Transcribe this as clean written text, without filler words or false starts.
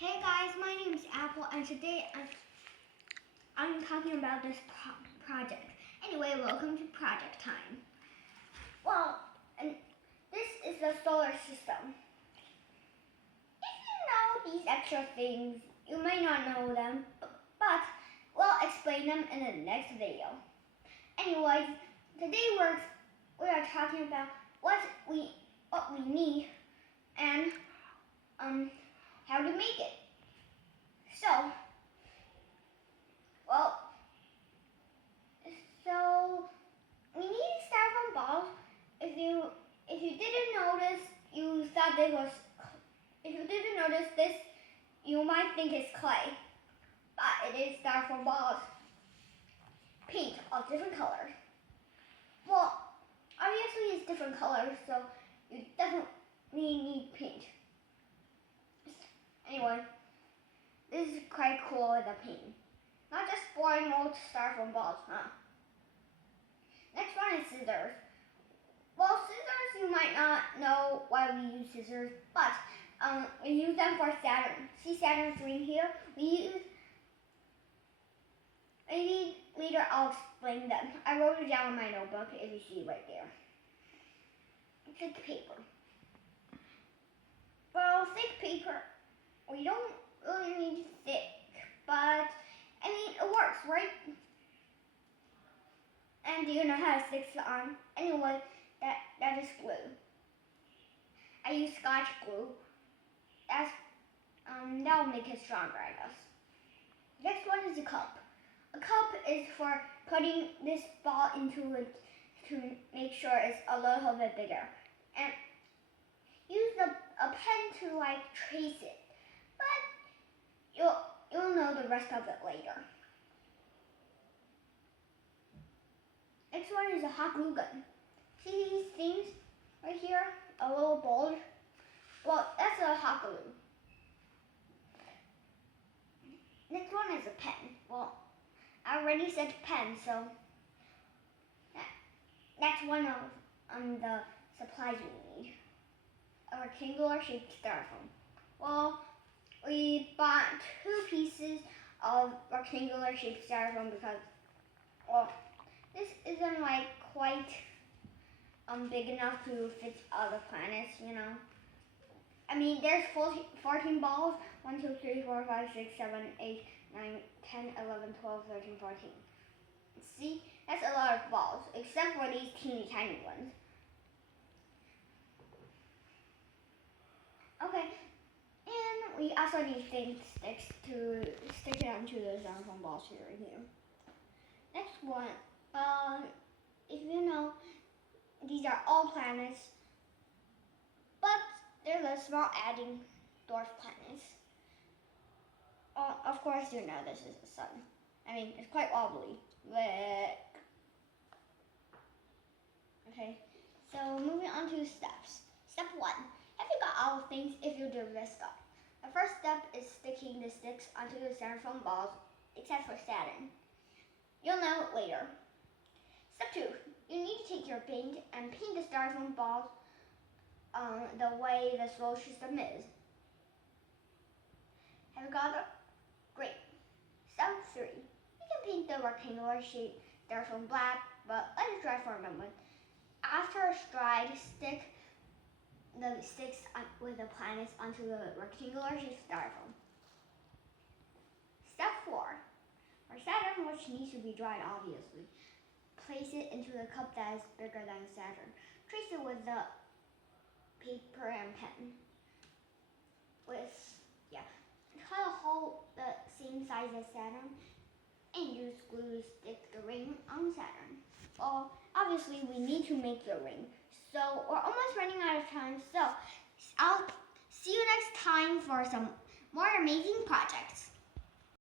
Hey guys, my name is Apple, and today I'm talking about this project. Anyway, welcome to project time. Well, and this is the solar system. If you know these extra things, you may not know them, but we'll explain them in the next video. Anyways, today we are talking about what we need and how to make it. So we need styrofoam balls. If you didn't notice, you thought this was. If you didn't notice this, you might think it's clay, but it is styrofoam balls, paint of different colors. Well, obviously it's different colors, so you definitely need paint. Anyway, this is quite cool with the paint. Not just boring old styrofoam balls, huh? Next one is scissors. Well, scissors, you might not know why we use scissors, but we use them for Saturn. See Saturn's ring here? Maybe later I'll explain them. I wrote it down in my notebook, if you see right there. Thick paper. Well, thick paper, we don't really need thick, but I mean, it works, right? And do you know how to stick it on? Anyway, that is glue. I use Scotch glue. That'll make it stronger, I guess. Next one is a cup. A cup is for putting this ball into it to make sure it's a little bit bigger. And use a pen to trace it, but you'll know the rest of it later. Next one is a hot glue gun. See these things right here? A little bulge? Well, that's a hot glue. Next one is a pen. Well, I already said pen, so that's one of the supplies we need. A rectangular shaped styrofoam. Well, we bought 2 pieces of rectangular shaped styrofoam because, well, this isn't quite big enough to fit other planets, you know. I mean, there's 14 balls. 1, 2, 3, 4, 5, 6, 7, 8, 9, 10, 11, 12, 13, 14. See, that's a lot of balls, except for these teeny tiny ones. Okay, and we also need sticks to stick it onto the styrofoam balls right here. Next one, if you know, these are all planets, but they're the small adding dwarf planets. Of course, you know this is the sun. I mean, it's quite wobbly. Okay, so moving on to steps. Step 1. Have you got all things if you do this step? The first step is sticking the sticks onto the styrofoam balls, except for Saturn. You'll know it later. Step 2. You need to take your paint and paint the styrofoam balls the way the solar system is. Have you got it? Great. Step 3. You can paint the rectangular shape styrofoam black, but let it dry for a moment. After it's dried, stick the sticks with the planets onto the rectangular shaped styrofoam. Step 4. For Saturn, which needs to be dried obviously, place it into the cup that is bigger than Saturn. Trace it with the paper and pen. Cut a hole the same size as Saturn and use glue to stick the ring on Saturn. Well, obviously we need to make the ring, so we're almost running out of time, so I'll see you next time for some more amazing projects.